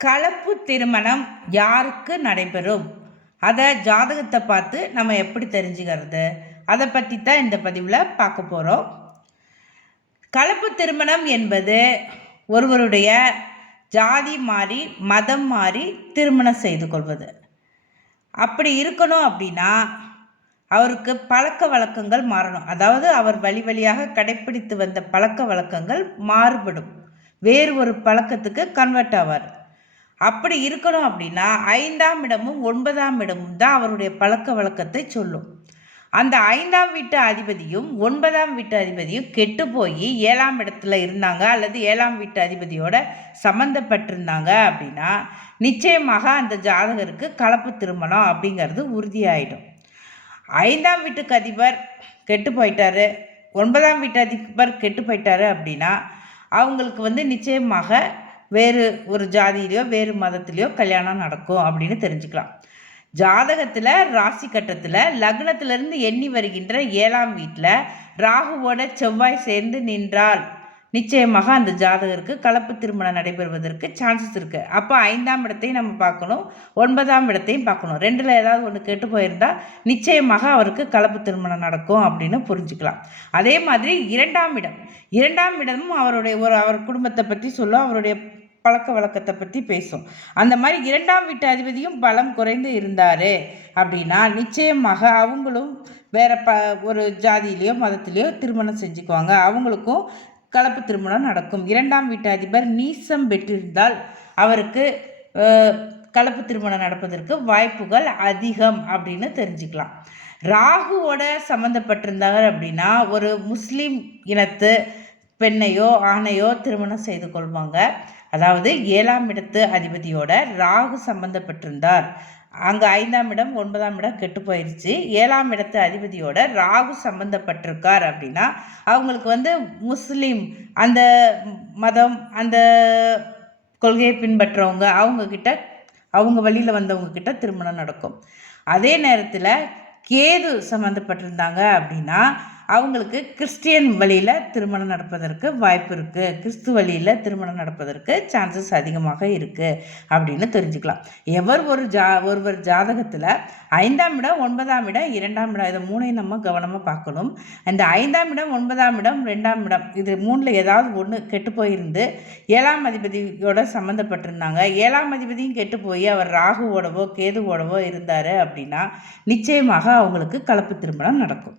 கலப்பு திருமணம் யாருக்கு நடைபெறும்? அதை ஜாதகத்தை பார்த்து நம்ம எப்படி தெரிஞ்சுக்கிறது? அதை பற்றி தான் இந்த பதிவில் பார்க்க போகிறோம் கலப்பு திருமணம் என்பது ஒருவருடைய ஜாதி மாறி மதம் மாறி திருமணம் செய்து கொள்வது. அப்படி இருக்கணும் அப்படின்னா அவருக்கு பழக்க வழக்கங்கள் மாறணும். அதாவது அவர் வழி வழியாக கடைப்பிடித்து வந்த பழக்க வழக்கங்கள் மாறுபடும். வேறு ஒரு பழக்கத்துக்கு கன்வெர்ட் ஆவார். அப்படி இருக்கணும் அப்படின்னா ஐந்தாம் இடமும் ஒன்பதாம் இடமும் தான் அவருடைய பழக்க வழக்கத்தை சொல்லும். அந்த ஐந்தாம் வீட்டு அதிபதியும் ஒன்பதாம் வீட்டு அதிபதியும் கெட்டு போய் ஏழாம் இடத்துல இருந்தாங்க அல்லது ஏழாம் வீட்டு அதிபதியோட சம்மந்தப்பட்டிருந்தாங்க அப்படின்னா நிச்சயமாக அந்த ஜாதகருக்கு கலப்பு திருமணம் அப்படிங்கிறது உறுதியாயிடும். ஐந்தாம் வீட்டுக்கு அதிபர் கெட்டு போயிட்டாரு. ஒன்பதாம் வீட்டு அதிபர் கெட்டு போயிட்டாரு அப்படின்னா அவங்களுக்கு வந்து நிச்சயமாக வேறு ஒரு ஜாதியிலையோ வேறு மதத்திலையோ கல்யாணம் நடக்கும் அப்படின்னு தெரிஞ்சுக்கலாம். ஜாதகத்தில் ராசி கட்டத்தில் லக்னத்திலிருந்து எண்ணி வருகின்ற ஏழாம் வீட்டில் ராகுவோட செவ்வாய் சேர்ந்து நின்றால் நிச்சயமாக அந்த ஜாதகருக்கு கலப்பு திருமணம் நடைபெறுவதற்கு சான்சஸ் இருக்குது அப்போ ஐந்தாம் இடத்தையும் நம்ம பார்க்கணும். ஒன்பதாம் இடத்தையும் பார்க்கணும். ரெண்டில் ஏதாவது ஒன்று கேட்டு போயிருந்தால் நிச்சயமாக அவருக்கு கலப்பு திருமணம் நடக்கும் அப்படின்னு புரிஞ்சுக்கலாம். அதே மாதிரி இரண்டாம் இடம். இரண்டாம் இடமும் அவருடைய ஒரு அவர் குடும்பத்தை பற்றி சொல்லும் அவருடைய பழக்க வழக்கத்தை பற்றி பேசும். அந்த மாதிரி இரண்டாம் வீட்டு அதிபதியும் பலம் குறைந்து இருந்தார் அப்படின்னா நிச்சயமாக அவங்களும் வேற ப ஒரு ஜாதியிலையோ மதத்திலையோ திருமணம் செஞ்சுக்குவாங்க. அவங்களுக்கும் கலப்பு திருமணம் நடக்கும். இரண்டாம் வீட்டு அதிபர் நீசம் பெற்றிருந்தால் அவருக்கு கலப்பு திருமணம் நடப்பதற்கு வாய்ப்புகள் அதிகம் அப்படின்னு தெரிஞ்சுக்கலாம். ராகுவோட சம்மந்தப்பட்டிருந்தாங்க அப்படின்னா ஒரு முஸ்லீம் இனத்து பெண்ணையோ ஆணையோ திருமணம் செய்து கொள்வாங்க. அதாவது ஏழாம் இடத்து அதிபதியோட ராகு சம்பந்தப்பட்டிருந்தார். அங்கே ஐந்தாம் இடம் ஒன்பதாம் இடம் கெட்டு போயிடுச்சு ஏழாம் இடத்து அதிபதியோட ராகு சம்பந்தப்பட்டிருக்கார் அப்படின்னா அவங்களுக்கு வந்து முஸ்லீம் அந்த மதம் அந்த கொள்கையை பின்பற்றவங்க அவங்கக்கிட்ட அவங்க வழியில் வந்தவங்கக்கிட்ட திருமணம் நடக்கும். அதே நேரத்தில் கேது சம்மந்தப்பட்டிருந்தாங்க அப்படின்னா அவங்களுக்கு கிறிஸ்டியன் வழியில் திருமணம் நடப்பதற்கு வாய்ப்பு இருக்குது கிறிஸ்து வழியில் திருமணம் நடப்பதற்கு சான்சஸ் அதிகமாக இருக்குது அப்படின்னு தெரிஞ்சுக்கலாம். எவர் ஒரு ஜா ஒருவர் ஜாதகத்தில் ஐந்தாம் இடம் ஒன்பதாம் இடம் இரண்டாம் இடம் இதை மூணையும் நம்ம கவனமாக பார்க்கணும். அந்த ஐந்தாம் இடம் ஒன்பதாம் இடம் ரெண்டாம் இடம் இது மூணில் ஏதாவது ஒன்று கெட்டு போயிருந்து ஏழாம் அதிபதியோட சம்மந்தப்பட்டிருந்தாங்க ஏழாம் அதிபதியும் கெட்டு போய் அவர் ராகுவோடவோ கேதுவோடவோ இருந்தார் அப்படின்னா நிச்சயமாக அவங்களுக்கு கலப்பு திருமணம் நடக்கும்.